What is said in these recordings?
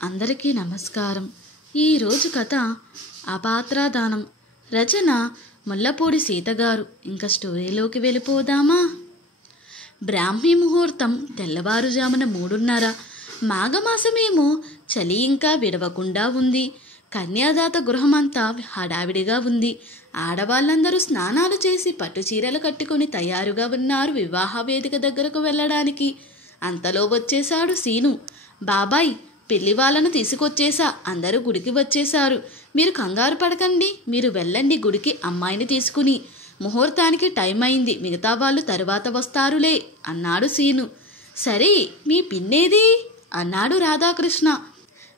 అందరికీ నమస్కారం. ఈరోజు కథ అపాత్రాదానం. రచన ముల్లపూడి సీతగారు. ఇంకా స్టోరీలోకి వెళ్ళిపోదామా? బ్రాహ్మీ ముహూర్తం తెల్లవారుజామున 3:30. మాఘమాసమేమో చలి ఇంకా విడవకుండా ఉంది. కన్యాదాత గృహమంతా హడావిడిగా ఉంది. ఆడవాళ్ళందరూ స్నానాలు చేసి పట్టు చీరలు కట్టుకుని తయారుగా ఉన్నారు వివాహ వేదిక దగ్గరకు వెళ్ళడానికి. అంతలో వచ్చేశాడు సీను. బాబాయ్, పెళ్లి వాళ్ళను తీసుకొచ్చేసా. అందరూ గుడికి వచ్చేశారు. మీరు కంగారు పడకండి, మీరు వెళ్ళండి గుడికి అమ్మాయిని తీసుకుని. ముహూర్తానికి టైం అయింది, మిగతా వాళ్ళు తరువాత వస్తారులే అన్నాడు సీను. సరే, మీ పిన్నేది అన్నాడు రాధాకృష్ణ.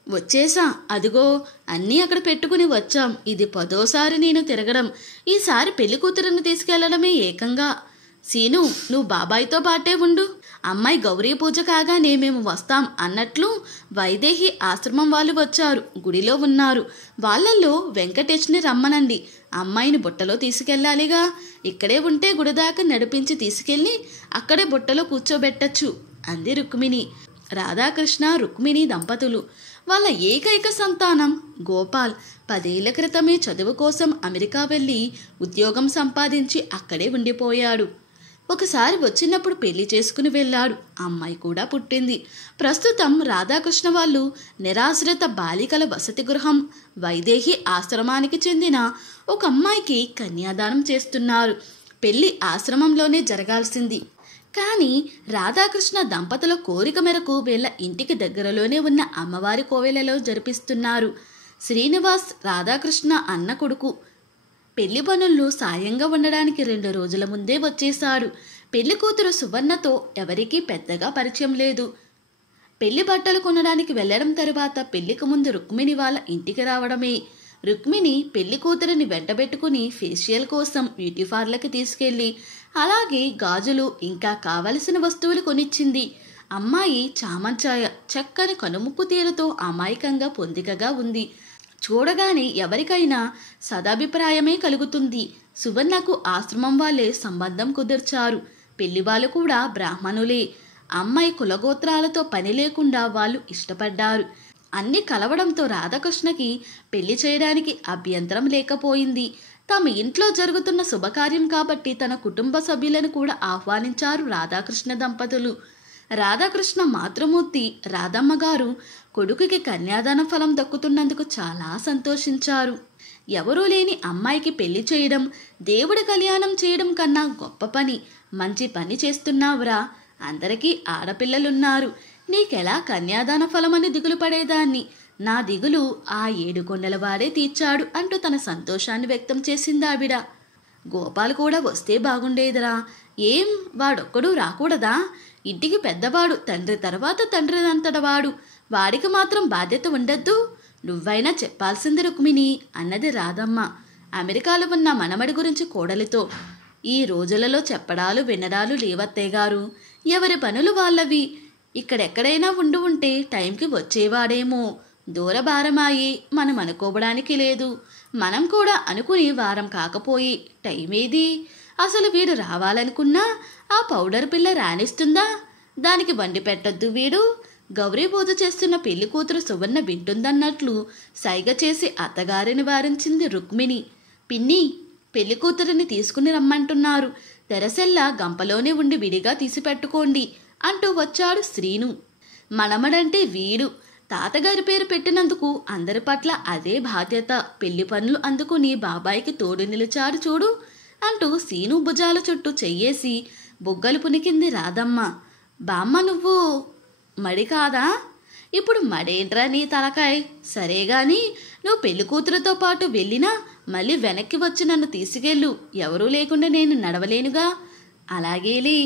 వచ్చేసా, అదిగో అన్నీ అక్కడ పెట్టుకుని వచ్చాం. ఇది 10వ సారి నేను తిరగడం. ఈసారి పెళ్లి కూతురుని తీసుకెళ్లడమే ఏకంగా. సీను, నువ్వు బాబాయ్తో పాటే ఉండు. అమ్మాయి గౌరీ పూజ కాగానే మేము వస్తాం అన్నట్లు వైదేహి ఆశ్రమం వాళ్ళు వచ్చారు, గుడిలో ఉన్నారు. వాళ్ళల్లో వెంకటేష్ని రమ్మనండి. అమ్మాయిని బుట్టలో తీసుకెళ్ళాలిగా. ఇక్కడే ఉంటే గుడిదాకా నడిపించి తీసుకెళ్ళి అక్కడే బుట్టలో కూర్చోబెట్టచ్చు అంది రుక్మిణి. రాధాకృష్ణ రుక్మిణి దంపతులు. వాళ్ళ ఏకైక సంతానం గోపాల్ 10 ఏళ్ల క్రితమే చదువు కోసం అమెరికా వెళ్ళి ఉద్యోగం సంపాదించి అక్కడే ఉండిపోయాడు. ఒకసారి వచ్చినప్పుడు పెళ్లి చేసుకుని వెళ్ళాడు. అమ్మాయి కూడా పుట్టింది. ప్రస్తుతం రాధాకృష్ణ వాళ్ళు నిరాశ్రిత బాలికల వసతి గృహం వైదేహి ఆశ్రమానికి చెందిన ఒక అమ్మాయికి కన్యాదానం చేస్తున్నారు. పెళ్లి ఆశ్రమంలోనే జరగాల్సింది. కానీ రాధాకృష్ణ దంపతుల కోరిక మేరకు వీళ్ళ ఇంటికి దగ్గరలోనే ఉన్న అమ్మవారి కోవెలలో జరిపిస్తున్నారు. శ్రీనివాస్ రాధాకృష్ణ అన్న కొడుకు. పెళ్లి పనుల్లో సాయంగా ఉండడానికి 2 రోజుల ముందే వచ్చేశాడు. పెళ్లి కూతురు సువర్ణతో ఎవరికీ పెద్దగా పరిచయం లేదు. పెళ్లి బట్టలు కొనడానికి వెళ్లడం తరువాత పెళ్లికి ముందు రుక్మిణి వాళ్ళ ఇంటికి రావడమే. రుక్మిణి పెళ్లి కూతురిని వెంటబెట్టుకుని ఫేషియల్ కోసం బ్యూటీ పార్లర్కి తీసుకెళ్లి అలాగే గాజులు ఇంకా కావలసిన వస్తువులు కొనిచ్చింది. అమ్మాయి చామంచాయ, చక్కని కనుముక్కు తీరుతో అమాయకంగా పొందికగా ఉంది. చూడగానే ఎవరికైనా సదాభిప్రాయమే కలుగుతుంది. సువర్ణకు ఆశ్రమం వాళ్ళే సంబంధం కుదిర్చారు. పెళ్లి వాళ్ళు కూడా బ్రాహ్మణులే. అమ్మాయి కులగోత్రాలతో పని లేకుండా వాళ్ళు ఇష్టపడ్డారు. అన్ని కలవడంతో రాధాకృష్ణకి పెళ్లి చేయడానికి అభ్యంతరం లేకపోయింది. తమ ఇంట్లో జరుగుతున్న శుభకార్యం కాబట్టి తన కుటుంబ సభ్యులను కూడా ఆహ్వానించారు రాధాకృష్ణ దంపతులు. రాధాకృష్ణ మాతృమూర్తి రాధమ్మ గారు కొడుకుకి కన్యాదాన ఫలం దక్కుతున్నందుకు చాలా సంతోషించారు. ఎవరూ లేని అమ్మాయికి పెళ్లి చేయడం, దేవుడి కళ్యాణం చేయడం కన్నా గొప్ప పని. మంచి పని చేస్తున్నావురా. అందరికీ ఆడపిల్లలున్నారు. నీకెలా కన్యాదాన ఫలమని దిగులు పడేదాన్ని. నా దిగులు ఆ 7 కొండల వాడే తీర్చాడు అంటూ తన సంతోషాన్ని వ్యక్తం చేసింది ఆవిడ. గోపాల్ కూడా వస్తే బాగుండేదిరా. ఏం, వాడొక్కడూ రాకూడదా? ఇంటికి పెద్దవాడు, తండ్రి తర్వాత తండ్రి అంతటవాడు. వాడికి మాత్రం బాధ్యత ఉండద్దు? నువ్వైనా చెప్పాల్సింది రుక్మిణి అన్నది రాధమ్మ అమెరికాలో ఉన్న మనమడి గురించి కోడలితో. ఈ రోజులలో చెప్పడాలు వినడాలు లేవత్తయ్యగారు. ఎవరి పనులు వాళ్ళవి. ఇక్కడెక్కడైనా ఉంటే టైంకి వచ్చేవాడేమో. దూరభారమాయి మనం అనుకోవడానికి లేదు. మనం కూడా అనుకుని వారం కాకపోయి టైమేది? అసలు వీడు రావాలనుకున్నా ఆ పౌడర్ పిల్ల రాణిస్తుందా? దానికి వండి పెట్టద్దు వీడు. గౌరీ పూజ చేస్తున్న పెళ్లి కూతురు సువర్ణ వింటుందన్నట్లు సైగ చేసి అత్తగారిని వారించింది రుక్మిణి. పిన్ని, పెళ్లి కూతురిని తీసుకుని రమ్మంటున్నారు. తెరసెల్లా గంపలోనే ఉండి విడిగా తీసి పెట్టుకోండి అంటూ వచ్చాడు శ్రీను. మనమడంటే వీడు. తాతగారి పేరు పెట్టినందుకు అందరి పట్ల అదే బాధ్యత. పెళ్లి పనులు అందుకుని బాబాయికి తోడు నిలిచాడు చూడు అంటూ సీను భుజాల చుట్టూ చెయ్యేసి బుగ్గలు పునికింది రాధమ్మ. బామ్మ, నువ్వు మడి కాదా? ఇప్పుడు మడేంట్రా నీ తలకాయ్? సరేగాని నువ్వు పెళ్లి కూతురుతో పాటు వెళ్ళినా మళ్ళీ వెనక్కి వచ్చి నన్ను తీసుకెళ్ళు. ఎవరూ లేకుండా నేను నడవలేనుగా. అలాగేలే.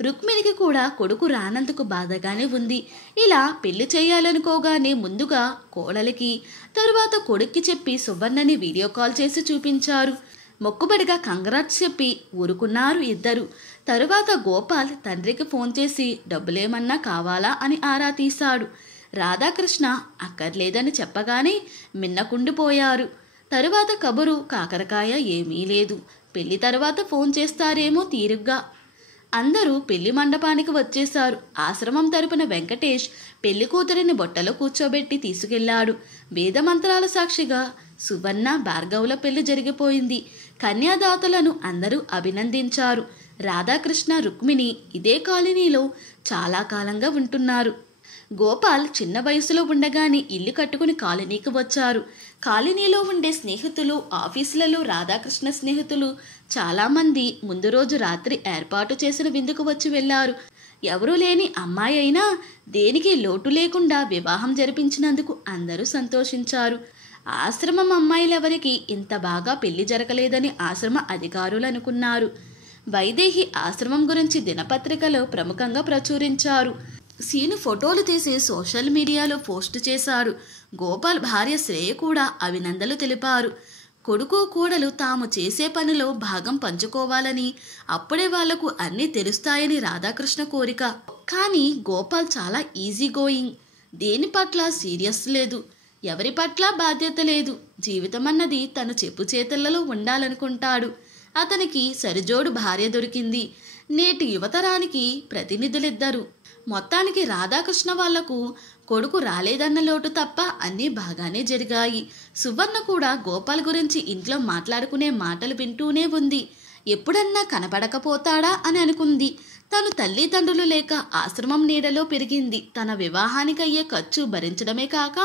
రుక్మిణికి కూడా కొడుకు రానందుకు బాధగానే ఉంది. ఇలా పెళ్లి చేయాలనుకోగానే ముందుగా కోడలికి, తరువాత కొడుక్కి చెప్పి సువర్ణని వీడియో కాల్ చేసి చూపించారు. మొక్కుబడిగా కంగ్రాట్స్ చెప్పి ఊరుకున్నారు ఇద్దరు. తరువాత గోపాల్ తండ్రికి ఫోన్ చేసి డబ్బులేమన్నా కావాలా అని ఆరా తీశాడు. రాధాకృష్ణ అక్కర్లేదని చెప్పగానే మిన్నకుండిపోయారు. తరువాత కబురు కాకరకాయ ఏమీ లేదు. పెళ్లి తరువాత ఫోన్ చేస్తారేమో తీరుగ్గా. అందరూ పెళ్లి మండపానికి వచ్చేశారు. ఆశ్రమం తరపున వెంకటేష్ పెళ్లి కూతురిని బొట్టలో కూర్చోబెట్టి తీసుకెళ్లాడు. వేదమంత్రాల సాక్షిగా సువర్ణ భార్గవుల పెళ్లి జరిగిపోయింది. కన్యాదాతలను అందరూ అభినందించారు. రాధాకృష్ణ రుక్మిణి ఇదే కాలనీలో చాలా కాలంగా ఉంటున్నారు. గోపాల్ చిన్న వయసులో ఉండగానే ఇల్లు కట్టుకుని కాలనీకి వచ్చారు. కాలనీలో ఉండే స్నేహితులు, ఆఫీసులలో రాధాకృష్ణ స్నేహితులు చాలామంది ముందు రోజు రాత్రి ఏర్పాటు చేసిన విందుకు వచ్చి వెళ్లారు. ఎవరూ లేని అమ్మాయి అయినా దేనికి లోటు లేకుండా వివాహం జరిపించినందుకు అందరూ సంతోషించారు. ఆశ్రమం అమ్మాయిలెవరికి ఇంత బాగా పెళ్లి జరగలేదని ఆశ్రమ అధికారులు అనుకున్నారు. వైదేహి ఆశ్రమం గురించి దినపత్రికలో ప్రముఖంగా ప్రచురించారు. సీను ఫోటోలు తీసి సోషల్ మీడియాలో పోస్ట్ చేశారు. గోపాల్ భార్య శ్రేయ కూడా అభినందనలు తెలిపారు. కొడుకు కోడలు తాము చేసే పనిలో భాగం పంచుకోవాలని, అప్పుడే వాళ్లకు అన్నీ తెలుస్తాయని రాధాకృష్ణ కోరిక. కానీ గోపాల్ చాలా ఈజీ గోయింగ్. దేని పట్ల సీరియస్ లేదు, ఎవరి పట్ల బాధ్యత లేదు. జీవితం అన్నది తను చెప్పు చేతలలో ఉండాలనుకుంటాడు. అతనికి సరిజోడు భార్య దొరికింది. నేటి యువతరానికి ప్రతినిధులిద్దరు. మొత్తానికి రాధాకృష్ణ వాళ్లకు కొడుకు రాలేదన్న లోటు తప్ప అన్నీ బాగానే జరిగాయి. సువర్ణ కూడా గోపాల్ గురించి ఇంట్లో మాట్లాడుకునే మాటలు వింటూనే ఉంది. ఎప్పుడన్నా కనపడకపోతాడా అని అనుకుంది. తను తల్లిదండ్రులు లేక ఆశ్రమం నీడలో పెరిగింది. తన వివాహానికి అయ్యే ఖర్చు భరించడమే కాక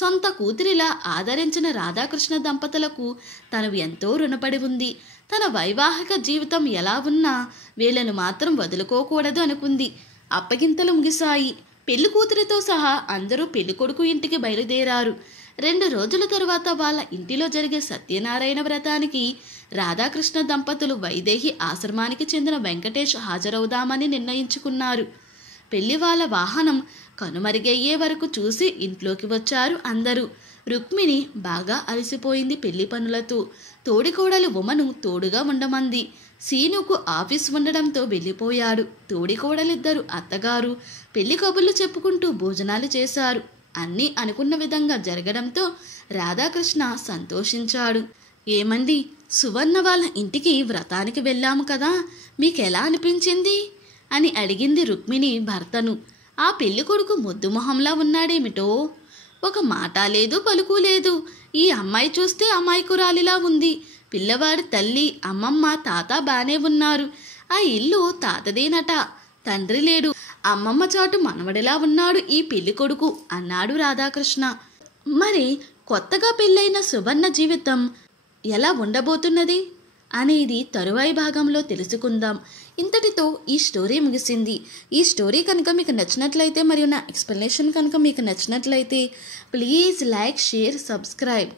సొంత కూతురిలా ఆదరించిన రాధాకృష్ణ దంపతులకు తను ఎంతో రుణపడి ఉంది. తన వైవాహిక జీవితం ఎలా ఉన్నా వీళ్ళను మాత్రం వదులుకోకూడదు అనుకుంది. అప్పగింతలు ముగిశాయి. పెళ్లి కూతురితో సహా అందరూ పెళ్లి కొడుకు ఇంటికి బయలుదేరారు. 2 రోజుల తరువాత వాళ్ళ ఇంటిలో జరిగే సత్యనారాయణ వ్రతానికి రాధాకృష్ణ దంపతులు వైదేహి ఆశ్రమానికి చెందిన వెంకటేష్ హాజరవుదామని నిర్ణయించుకున్నారు. పెళ్లి వాళ్ళ వాహనం కనుమరుగయ్యే వరకు చూసి ఇంట్లోకి వచ్చారు అందరూ. రుక్మిణి బాగా అలసిపోయింది పెళ్లి పనులతో. తోడికోడలు ఉమను తోడుగా ఉండమంది. సీనుకు ఆఫీస్ ఉండడంతో వెళ్ళిపోయాడు. తోడికోడలిద్దరు అత్తగారు పెళ్లి కబుర్లు చెప్పుకుంటూ భోజనాలు చేశారు. అన్నీ అనుకున్న విధంగా జరగడంతో రాధాకృష్ణ సంతోషించాడు. ఏమండి, సువర్ణ వాళ్ళ ఇంటికి వ్రతానికి వెళ్ళాము కదా, మీకెలా అనిపించింది అని అడిగింది రుక్మిణి భర్తను. ఆ పెళ్లి కొడుకు ముద్దు మొహంలా ఉన్నాడేమిటో, ఒక మాట లేదు పలుకు లేదు. ఈ అమ్మాయి చూస్తే అమాయకురాలిలా ఉంది. పిల్లవాడి తల్లి, అమ్మమ్మ, తాత బానే ఉన్నారు. ఆ ఇల్లు తాతదేనట, తండ్రి లేడు. అమ్మమ్మ చాటు మనవడిలా ఉన్నాడు ఈ పెళ్లి కొడుకు అన్నాడు రాధాకృష్ణ. మరి కొత్తగా పెళ్ళైన సువర్ణ జీవితం ఎలా ఉండబోతున్నది అనేది తరువాయి భాగంలో తెలుసుకుందాం. ఇంతటితో ఈ స్టోరీ ముగిసింది. ఈ స్టోరీ కనుక మీకు నచ్చినట్లయితే మరియు నా ఎక్స్ప్లెనేషన్ కనుక మీకు నచ్చినట్లయితే ప్లీజ్ లైక్, షేర్, సబ్స్క్రైబ్.